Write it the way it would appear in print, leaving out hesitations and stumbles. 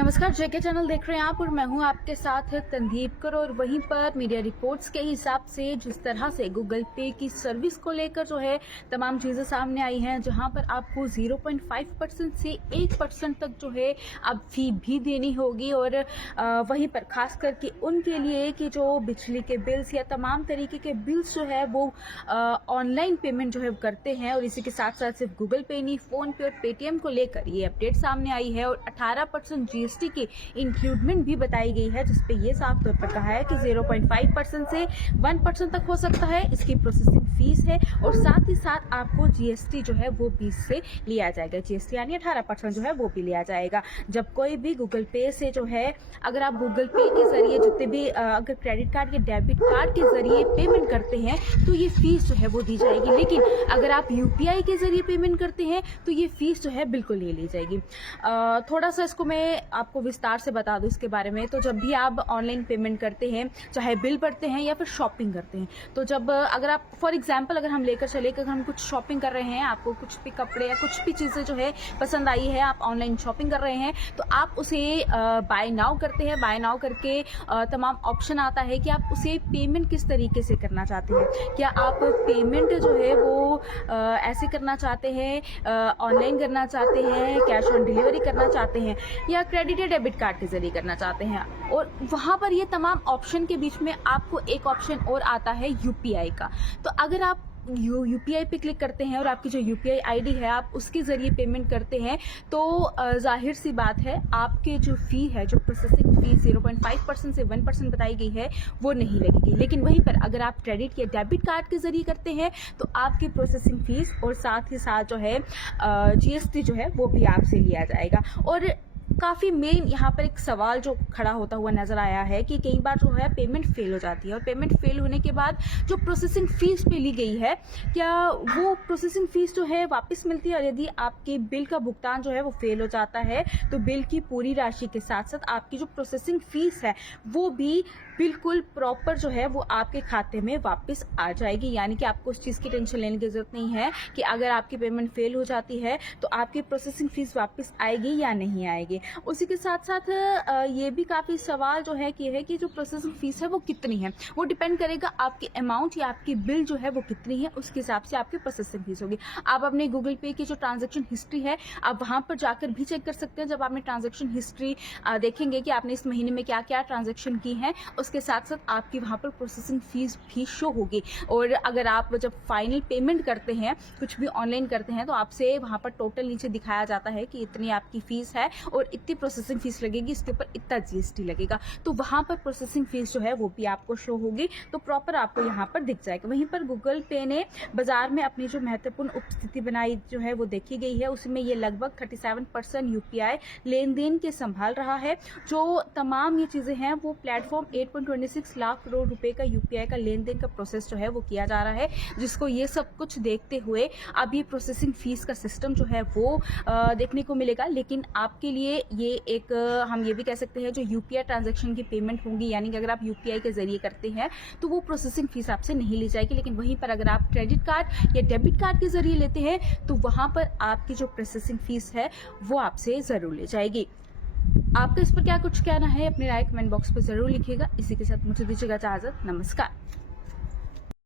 नमस्कार, जेके चैनल देख रहे हैं आप और मैं हूं आपके साथ तनदीप कर। और वहीं पर मीडिया रिपोर्ट्स के हिसाब से जिस तरह से गूगल पे की सर्विस को लेकर जो है तमाम चीज़ें सामने आई हैं, जहां पर आपको 0.5% से 1% तक जो है अब फी भी देनी होगी। और वहीं पर खास करके उनके लिए कि जो बिजली के बिल्स या तमाम तरीके के बिल्स जो है वो ऑनलाइन पेमेंट जो है करते हैं। और इसी के साथ साथ सिर्फ गूगल पे नहीं, फोन पे और पेटीएम को लेकर ये अपडेट सामने आई है। और 18% जीएसटी की इंक्लूडमेंट भी बताई गई है, जिसपे ये साफ तौर पर कहा है कि 0.5% से 1% तक हो सकता है इसकी प्रोसेसिंग फीस है। और साथ ही साथ आपको जीएसटी जो है वो 20 से लिया जाएगा, जीएसटी यानी 18% जो है वो भी लिया जाएगा। जब कोई भी गूगल पे से जो है, अगर आप गूगल पे के जरिए जितने भी अगर क्रेडिट कार्ड या डेबिट कार्ड के जरिए पेमेंट करते हैं तो ये फीस जो है वो दी जाएगी। लेकिन अगर आप यूपीआई के जरिए पेमेंट करते हैं तो ये फीस जो है बिल्कुल नहीं ली जाएगी। थोड़ा सा इसको मैं आपको विस्तार से बता दूं इसके बारे में। तो जब भी आप ऑनलाइन पेमेंट करते हैं, चाहे बिल भरते हैं या फिर शॉपिंग करते हैं, तो जब अगर आप फॉर एग्जांपल अगर हम लेकर चले कि हम कुछ शॉपिंग कर रहे हैं, आपको कुछ भी कपड़े या कुछ भी चीज़ें जो है पसंद आई है, आप ऑनलाइन शॉपिंग कर रहे हैं, तो आप उसे बाय नाउ करते हैं। बाय नाउ करके तमाम ऑप्शन आता है कि आप उसे पेमेंट किस तरीके से करना चाहते हैं। क्या आप पेमेंट जो है वो ऐसे करना चाहते हैं, ऑनलाइन करना चाहते हैं, कैश ऑन डिलीवरी करना चाहते हैं, या क्रेडिट या डेबिट कार्ड के जरिए करना चाहते हैं। और वहां पर ये तमाम ऑप्शन के बीच में आपको एक ऑप्शन और आता है यूपीआई का। तो अगर आप यूपीआई पे क्लिक करते हैं और आपकी जो यूपीआई आईडी है आप उसके जरिए पेमेंट करते हैं, तो जाहिर सी बात है आपके जो फी है, जो प्रोसेसिंग फी 0.5% से 1% बताई गई है वो नहीं लगेगी। लेकिन वहीं पर अगर आप क्रेडिट या डेबिट कार्ड के जरिए करते हैं तो आपकी प्रोसेसिंग फीस और साथ ही साथ जो है जीएसटी जो है वो भी आपसे लिया जाएगा। और काफ़ी मेन यहाँ पर एक सवाल जो खड़ा होता हुआ नजर आया है कि कई बार जो है पेमेंट फेल हो जाती है, और पेमेंट फेल होने के बाद जो प्रोसेसिंग फीस पे ली गई है, क्या वो प्रोसेसिंग फीस जो है वापस मिलती है? और यदि आपके बिल का भुगतान जो है वो फेल हो जाता है तो बिल की पूरी राशि के साथ साथ आपकी जो प्रोसेसिंग फीस है वो भी बिल्कुल प्रॉपर जो है वो आपके खाते में वापस आ जाएगी। यानी कि आपको उस चीज़ की टेंशन लेने की जरूरत नहीं है कि अगर आपकी पेमेंट फेल हो जाती है तो आपकी प्रोसेसिंग फीस वापस आएगी या नहीं आएगी। उसी के साथ साथ ये भी काफ़ी सवाल जो है कि जो प्रोसेसिंग फीस है वो कितनी है, वो डिपेंड करेगा आपके अमाउंट या आपकी बिल जो है वो कितनी है, उसके हिसाब से आपकी प्रोसेसिंग फीस होगी। आप अपने गूगल पे की जो ट्रांजैक्शन हिस्ट्री है आप वहाँ पर जाकर भी चेक कर सकते हैं। जब आपने ट्रांजैक्शन हिस्ट्री देखेंगे कि आपने इस महीने में क्या क्या ट्रांजैक्शन की है, उसके साथ साथ आपकी वहाँ पर प्रोसेसिंग फीस भी शो होगी। और अगर आप जब फाइनल पेमेंट करते हैं, कुछ भी ऑनलाइन करते हैं, तो आपसे वहाँ पर टोटल नीचे दिखाया जाता है कि इतनी आपकी फीस है और इतनी प्रोसेसिंग फीस लगेगी, इसके ऊपर इतना जीएसटी लगेगा। तो वहाँ पर प्रोसेसिंग फीस जो है वो भी आपको शो होगी, तो प्रॉपर आपको यहाँ पर दिख जाएगा। वहीं पर गूगल पे ने बाजार में अपनी जो महत्वपूर्ण उपस्थिति बनाई जो है वो देखी गई है, उसमें ये लगभग 37% यूपीआई लेन देन के संभाल रहा है। जो तमाम ये चीज़ें हैं वो प्लेटफॉर्म 8.26 लाख करोड़ रुपए का यूपीआई का लेन देन का प्रोसेस जो है वो किया जा रहा है, जिसको ये सब कुछ देखते हुए अब ये प्रोसेसिंग फीस का सिस्टम जो है वो देखने को मिलेगा। लेकिन आपके लिए ये एक हम ये भी कह सकते हैं जो यूपीआई ट्रांजैक्शन की पेमेंट होंगी, यानी कि अगर आप यूपीआई के जरिए करते हैं तो वो प्रोसेसिंग फीस आपसे नहीं ली जाएगी। लेकिन वहीं पर अगर आप क्रेडिट कार्ड या डेबिट कार्ड के जरिए लेते हैं तो वहां पर आपकी जो प्रोसेसिंग फीस है वो आपसे जरूर ली जाएगी। आपका इस पर क्या कुछ कहना है, अपनी राय कमेंट बॉक्स पर जरूर लिखिएगा। इसी के साथ मुझे दीजिएगा इजाजत। नमस्कार।